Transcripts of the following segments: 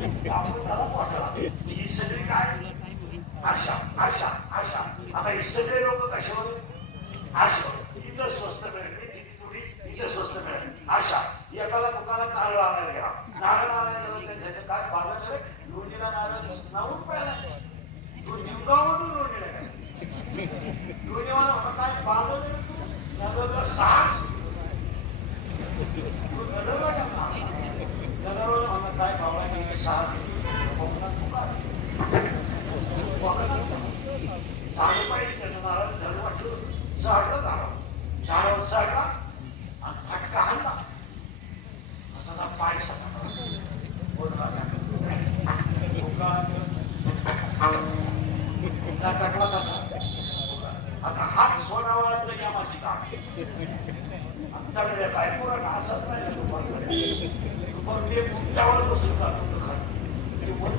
ही सगळी काय आशा आशा आशा आता हे सगळे लोक कशावर आशा इथं स्वस्त मिळेल इथं स्वस्त मिळेल आशा एकाला दुकानात नारळ आणायला घ्या नारळ आणायला काय बाजार आहे लोणीला नारळ नावून पाहिला तो निमगावून लोणीला लोणीवाला काय बाजार साठ. आमच्याकडे काय पुरा असत नाही. दुपारकडे दुपार मी बसून जातो होतो खाली ते उंच आलं तर उंचावायला उंचावल्या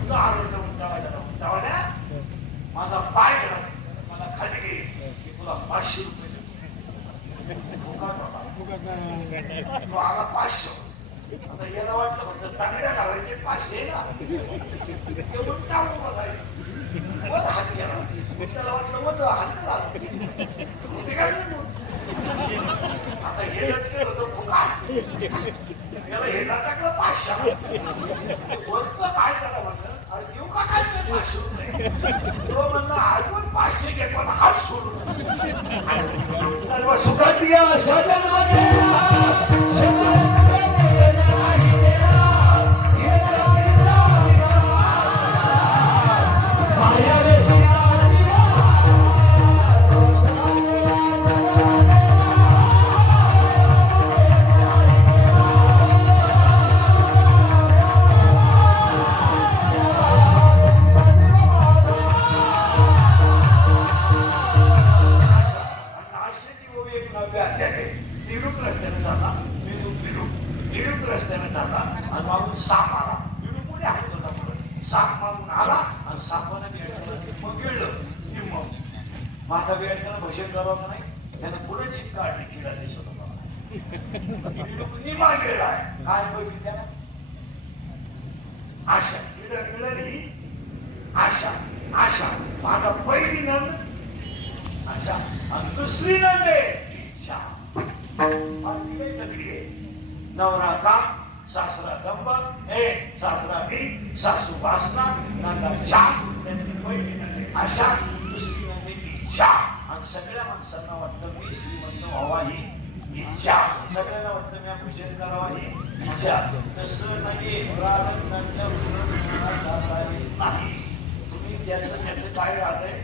माझा पाय मला खाली घे की तुला पाचशे रुपये देतो. आला पाचशे. आता याला वाटलं म्हणजे तांगड्या घालायचे पाचशे ना. ते उलटा हात गेला. त्याला वाटलं मग हात ते काय आता हे होतं हे टाकलं पाचशे. वरचं काय त्याला म्हणलं? अरे देऊ का काय ते पाचशे रुपये तो म्हणला अजून पाचशे घे पण हात सोडून सर्व सुखाची सजन नाशिक माझा बेडकाला भजन करावं नाही त्यानं पुढे जीप काढली किडा दिसत होता गेला निमा काय बघितलं त्यानं आशा. किड मिळाली आशा. आशा. माझा पहिली नंद. आशा. आणि दुसरी नंदे इच्छा. आहे. नवरा काम सासरा गंबा हे सासरा बी सासू वासना. नंदा छाप त्यांची पहिली नंद. आशा. इच्छा. आणि सगळ्या माणसांना वाटतं मी श्रीमंत व्हावा ही इच्छा. सगळ्यांना वाटतं मी भजन करावा ही इच्छा. तसं नाही प्रारंभाच्या नाही. तुम्ही त्याचं ज्याचं काय राहतंय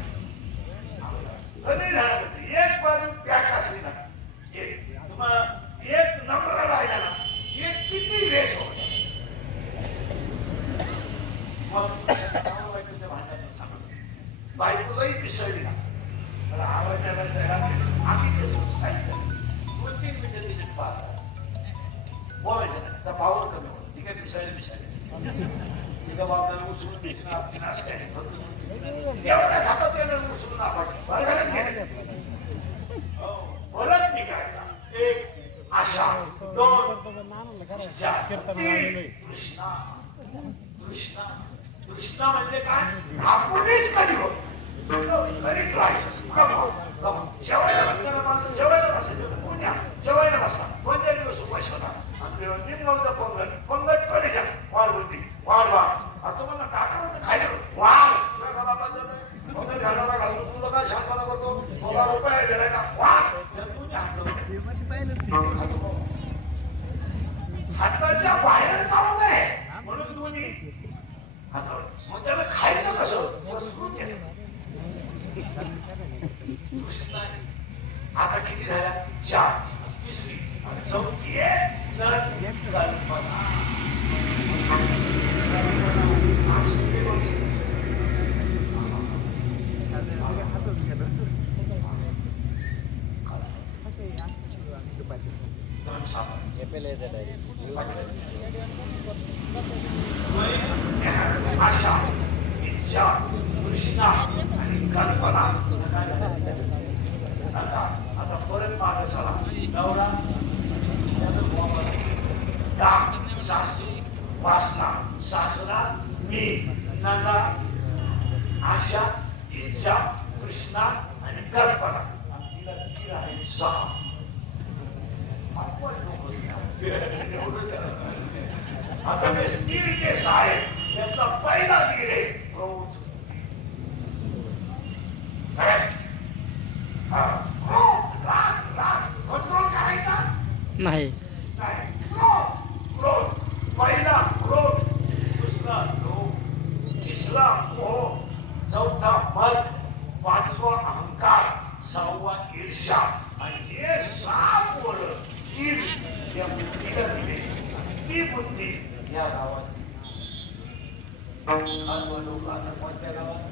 बोलत निघायला. एक आशा दोन कृष्णा कृष्णा कृष्णा म्हणजे काय आपणच कधी होत करीत राहायचं कमाव कमाव जेवायला बसताना माणूस जेवायला बसायचं पुण्या जेवायला बसला कोणत्या दिवस उपास होता आपल्याला तीन नव्हता पंगत पंगत करायच्या वाढ होती वाढ वाढ आता मला टाका होतं खायला वाढ तुला का बाबा जातं? पंगत घालायला घालतो तुला काय शांतपणा करतो मला रुपये दिलाय का वाढ तर तू हात हाताच्या बाहेर जाऊ नये म्हणून तुम्ही हातावर मग त्याला खायचं कसं बसून घ्या. आता किती झाल्या चार. तिसरी आणि चौथी आहे. तर आशा इच्छा कृष्णा आणि कल्पना. आता आता परत मागे चला नवरा दाम सासू वासना सासरा मी नंदा आशा इच्छा कृष्णा आणि कल्पना आणि तिला ती आहे सहा आपण नको एवढं त्याला आता ते तीन केस आहेत त्याचा पहिला तीर आहे क्रोध Correct? हा. क्रोध, राग, राग. Control करायचा? नाही नाही. क्रोध, क्रोध. पहिला क्रोध दुसरा लोभ तिसरा मोह चौथा हो, मत पाचवा अहंकार सहावा ईर्षा आणि हे सात पोर तीन या बुद्धीला दिले. ती बुद्धी या गावात. आज कोणत्या गावात?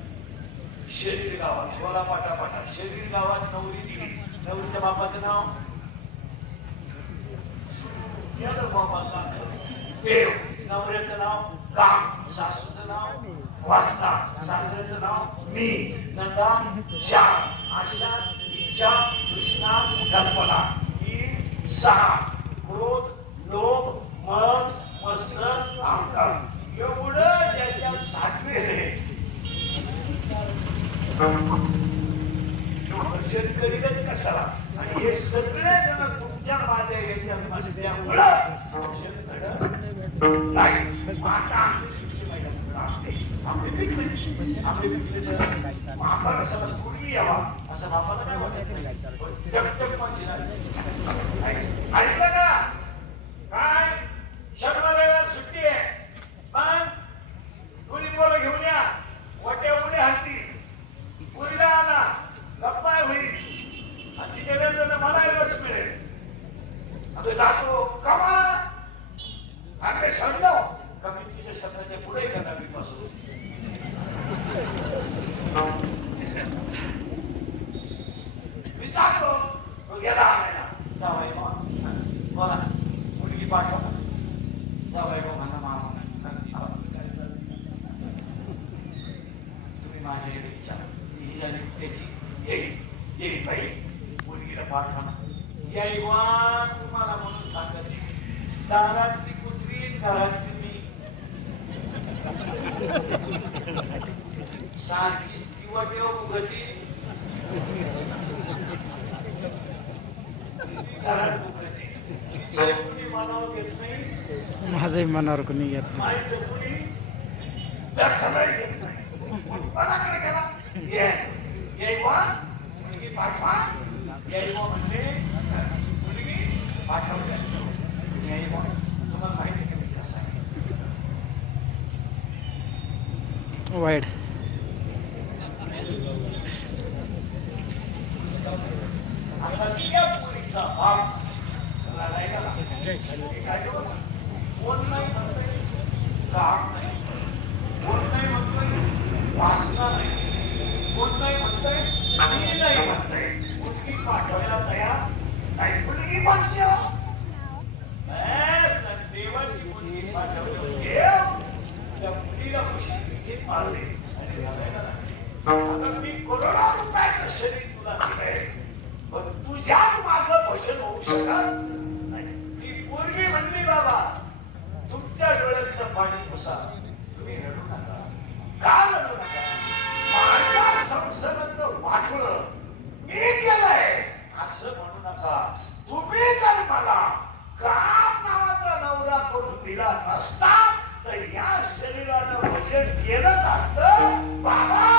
शरीर गावात. बोला पाटा पाटा शरीर गावात नवरी दिली. नवरीच्या बापाचं नाव? या तर देव. नवऱ्याचं नाव? काम. सासू. वासना सासऱ्याचं नाव मी नंदा श्याम आशा इच्छा कृष्णा कल्पना. ही सहा क्रोध लोभ मद मत्सर अहंकार. एवढं त्याच्या साठवे दर्शन करीतच कशाला? आणि हे सगळे जण तुमच्या माझ्या याच्यात असल्यामुळं दर्शन घडत नाही. माता यावा असं बापाला काय वाटत जगजग माझी ऐकलं का काय शनिवार सुट्टी आहे पण कोणी पोरं घेऊन या वट्या उड्या हाती पुरीला आणा गप्पा होईल आणि तिथे वेळेला मला रस मिळेल आता जातो कमा आम्ही समजाव कमी तिच्या शब्दाच्या पुढे का मी बसू मी जातो तो गेला आणायला. जावाई बा. मुलगी पाठवा. जावाई बा मामा तुम्ही माझ्या इच्छा. ही झाली त्याची. येईल येईल मुलगीला पाठवा तुम्हाला म्हणून सांगत. दारातली कुत्री घरातली मी. सारखी किंवा देव नाही माझंही मनावर कोणी घेत नाही. कोण नाही म्हणतंय काम नाही. कोण नाही म्हणतंय वासना नाही. कोण नाही म्हणतंय मी नाही म्हणतंय. मुलगी पाठवायला तयार. नाही मुलगी पाठव देवाची मुलगी पाठवली. देव त्या मुलीला खुशी मारले आणि घालायला लागले. आता मी करोडो रुपयाचं शरीर तुला दिलंय पण तुझ्याच माझं भजन होऊ शकत पाणी बसा तुम्ही रडू नका. का रडू नका? माझ्या संसर्गाचं वाटलं मी केलंय. असं म्हणू नका. तुम्ही जर मला काम नावाचा नवरा करून दिला नसता तर या शरीरानं भजन केलंच असत. बाबा!